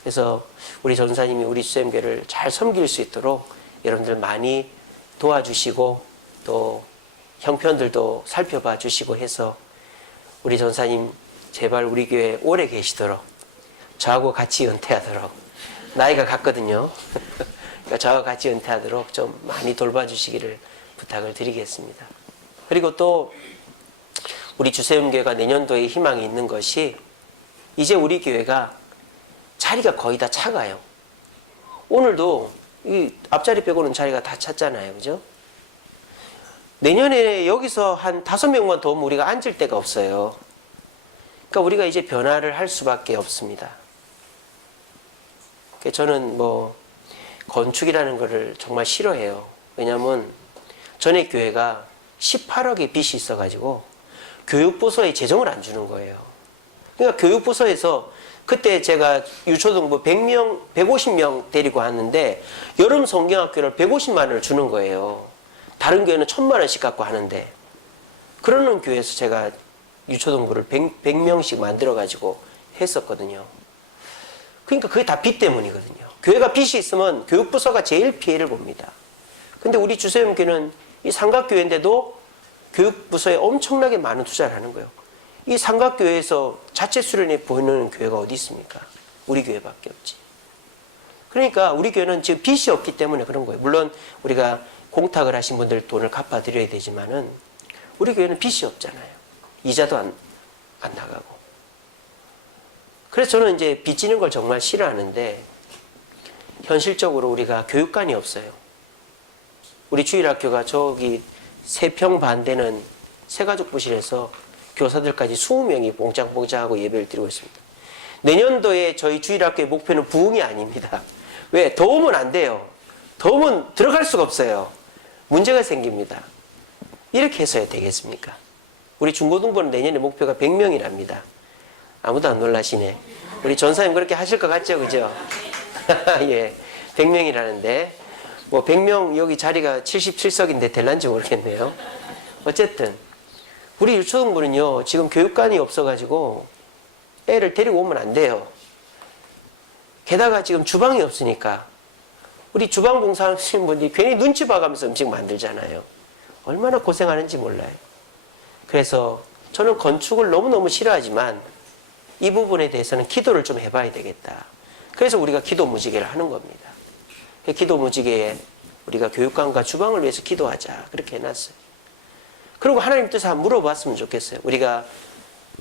그래서 우리 전사님이 우리 주쌤교회를 잘 섬길 수 있도록 여러분들 많이 도와주시고 또 형편들도 살펴봐 주시고 해서 우리 전사님 제발 우리 교회에 오래 계시도록 저하고 같이 은퇴하도록 나이가 같거든요. 그러니까 저하고 같이 은퇴하도록 좀 많이 돌봐주시기를 부탁을 드리겠습니다. 그리고 또 우리 주세음교회가 내년도에 희망이 있는 것이 이제 우리 교회가 자리가 거의 다 차가요. 오늘도 이 앞자리 빼고는 자리가 다 찼잖아요. 그죠? 내년에 여기서 한 5명만 더 오면 우리가 앉을 데가 없어요. 그러니까 우리가 이제 변화를 할 수밖에 없습니다. 저는 뭐 건축이라는 것을 정말 싫어해요. 왜냐하면 전에 교회가 18억의 빚이 있어가지고 교육부서에 재정을 안 주는 거예요. 그러니까 교육부서에서 그때 제가 유초등부 100명, 150명 데리고 왔는데 여름 성경학교를 150만 원을 주는 거예요. 다른 교회는 1000만 원씩 갖고 하는데 그러는 교회에서 제가 유초등부를 100명씩 만들어가지고 했었거든요. 그러니까 그게 다 빚 때문이거든요. 교회가 빚이 있으면 교육부서가 제일 피해를 봅니다. 근데 우리 주세음교회는 이 삼각교회인데도 교육부서에 엄청나게 많은 투자를 하는 거예요. 이 삼각교회에서 자체 수련회 보이는 교회가 어디 있습니까? 우리 교회밖에 없지. 그러니까 우리 교회는 지금 빚이 없기 때문에 그런 거예요. 물론 우리가 공탁을 하신 분들 돈을 갚아드려야 되지만은 우리 교회는 빚이 없잖아요. 이자도 안 나가고. 그래서 저는 이제 빚지는 걸 정말 싫어하는데 현실적으로 우리가 교육관이 없어요. 우리 주일학교가 저기 3평 반 되는 새가족 부실에서 교사들까지 20명이 봉장봉장하고 예배를 드리고 있습니다. 내년도에 저희 주일학교의 목표는 부흥이 아닙니다. 왜? 더우면 안 돼요. 더우면 들어갈 수가 없어요. 문제가 생깁니다. 이렇게 해서야 되겠습니까? 우리 중고등부는 내년에 목표가 100명이랍니다. 아무도 안 놀라시네. 우리 전사님 그렇게 하실 것 같죠? 그죠? 예. 100명이라는데, 뭐 100명 여기 자리가 77석인데 될란지 모르겠네요. 어쨌든, 우리 유초등부는요, 지금 교육관이 없어가지고 애를 데리고 오면 안 돼요. 게다가 지금 주방이 없으니까, 우리 주방 봉사하시는 분들이 괜히 눈치 봐가면서 음식 만들잖아요. 얼마나 고생하는지 몰라요. 그래서 저는 건축을 너무너무 싫어하지만 이 부분에 대해서는 기도를 좀 해봐야 되겠다. 그래서 우리가 기도 무지개를 하는 겁니다. 기도 무지개에 우리가 교육관과 주방을 위해서 기도하자. 그렇게 해놨어요. 그리고 하나님 뜻을 한번 물어봤으면 좋겠어요. 우리가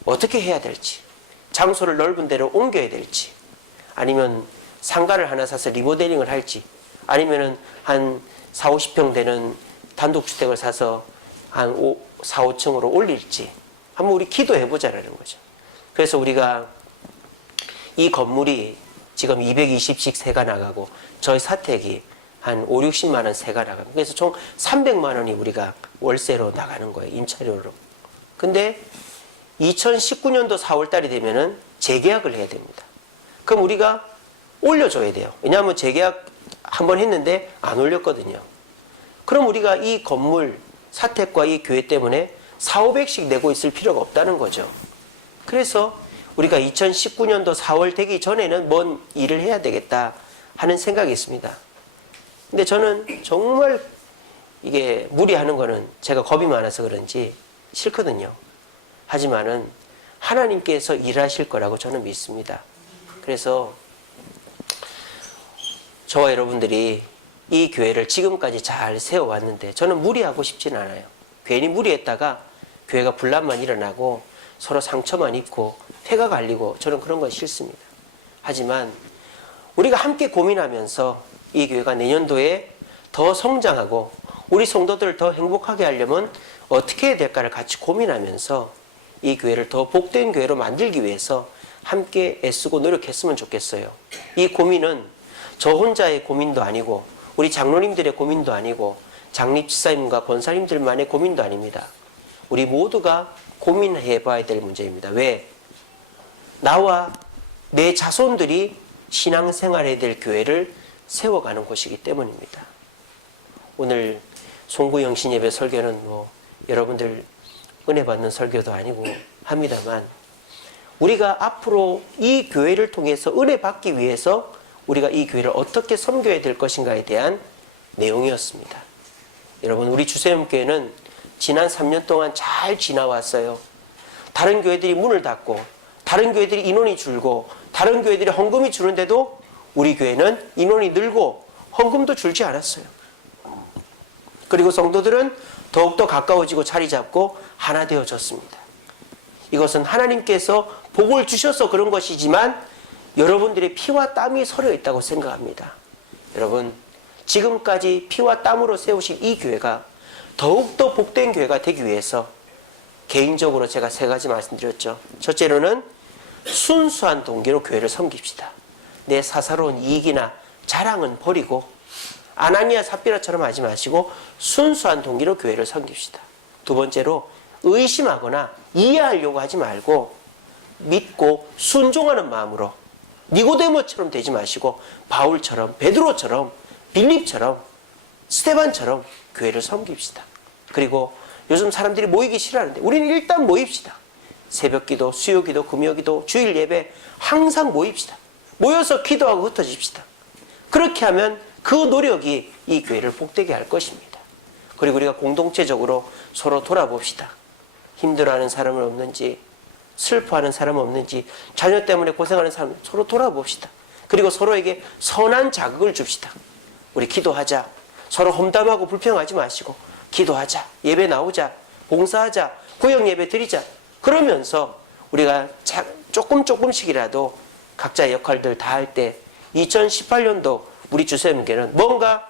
어떻게 해야 될지, 장소를 넓은 데로 옮겨야 될지, 아니면 상가를 하나 사서 리모델링을 할지, 아니면은 한 4, 50평 되는 단독주택을 사서 한 4, 5층으로 올릴지 한번 우리 기도해보자라는 거죠. 그래서 우리가 이 건물이 지금 220씩 세가 나가고 저희 사택이 한 5, 60만 원 세가 나가고 그래서 총 300만 원이 우리가 월세로 나가는 거예요. 임차료로. 근데 2019년도 4월 달이 되면은 재계약을 해야 됩니다. 그럼 우리가 올려줘야 돼요. 왜냐하면 재계약 한번 했는데 안 올렸거든요. 그럼 우리가 이 건물, 사택과 이 교회 때문에 4, 500씩 내고 있을 필요가 없다는 거죠. 그래서 우리가 2019년도 4월 되기 전에는 뭔 일을 해야 되겠다 하는 생각이 있습니다. 근데 저는 정말 이게 무리하는 거는 제가 겁이 많아서 그런지 싫거든요. 하지만은 하나님께서 일하실 거라고 저는 믿습니다. 그래서 저와 여러분들이 이 교회를 지금까지 잘 세워왔는데 저는 무리하고 싶지는 않아요. 괜히 무리했다가 교회가 분란만 일어나고 서로 상처만 입고 회가 갈리고 저는 그런 건 싫습니다. 하지만 우리가 함께 고민하면서 이 교회가 내년도에 더 성장하고 우리 성도들을 더 행복하게 하려면 어떻게 해야 될까를 같이 고민하면서 이 교회를 더 복된 교회로 만들기 위해서 함께 애쓰고 노력했으면 좋겠어요. 이 고민은 저 혼자의 고민도 아니고 우리 장로님들의 고민도 아니고 장립지사님과 권사님들만의 고민도 아닙니다. 우리 모두가 고민해 봐야 될 문제입니다. 왜? 나와 내 자손들이 신앙생활해야 될 교회를 세워가는 곳이기 때문입니다. 오늘 송구영신예배 설교는 뭐 여러분들 은혜 받는 설교도 아니고 합니다만 우리가 앞으로 이 교회를 통해서 은혜 받기 위해서 우리가 이 교회를 어떻게 섬겨야 될 것인가에 대한 내용이었습니다. 여러분, 우리 주세움교회는 지난 3년 동안 잘 지나왔어요. 다른 교회들이 문을 닫고 다른 교회들이 인원이 줄고 다른 교회들이 헌금이 주는데도 우리 교회는 인원이 늘고 헌금도 줄지 않았어요. 그리고 성도들은 더욱더 가까워지고 자리 잡고 하나 되어졌습니다. 이것은 하나님께서 복을 주셔서 그런 것이지만 여러분들의 피와 땀이 서려 있다고 생각합니다. 여러분, 지금까지 피와 땀으로 세우신 이 교회가 더욱더 복된 교회가 되기 위해서 개인적으로 제가 3가지 말씀드렸죠. 첫째로는 순수한 동기로 교회를 섬깁시다. 내 사사로운 이익이나 자랑은 버리고 아나니아 삽비라처럼 하지 마시고 순수한 동기로 교회를 섬깁시다. 두 번째로 의심하거나 이해하려고 하지 말고 믿고 순종하는 마음으로 니고데모처럼 되지 마시고 바울처럼 베드로처럼 빌립처럼 스테반처럼 교회를 섬깁시다. 그리고 요즘 사람들이 모이기 싫어하는데 우리는 일단 모입시다. 새벽기도, 수요기도, 금요기도, 주일 예배 항상 모입시다. 모여서 기도하고 흩어집시다. 그렇게 하면 그 노력이 이 교회를 복되게 할 것입니다. 그리고 우리가 공동체적으로 서로 돌아봅시다. 힘들어하는 사람은 없는지, 슬퍼하는 사람은 없는지, 자녀 때문에 고생하는 사람 서로 돌아봅시다. 그리고 서로에게 선한 자극을 줍시다. 우리 기도하자. 서로 험담하고 불평하지 마시고 기도하자. 예배 나오자. 봉사하자. 구역 예배 드리자. 그러면서 우리가 조금씩이라도 각자의 역할들 다 할 때 2018년도 우리 주세님께는 뭔가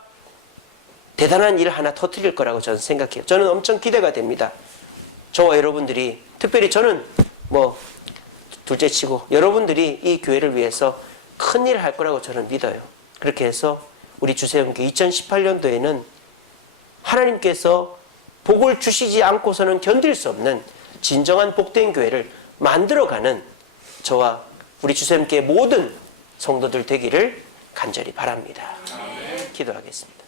대단한 일 하나 터뜨릴 거라고 저는 생각해요. 저는 엄청 기대가 됩니다. 저와 여러분들이, 특별히 저는 뭐 둘째치고 여러분들이 이 교회를 위해서 큰 일을 할 거라고 저는 믿어요. 그렇게 해서 우리 주세움교회 2018년도에는 하나님께서 복을 주시지 않고서는 견딜 수 없는 진정한 복된 교회를 만들어가는 저와 우리 주세움교회 모든 성도들 되기를 간절히 바랍니다. 기도하겠습니다.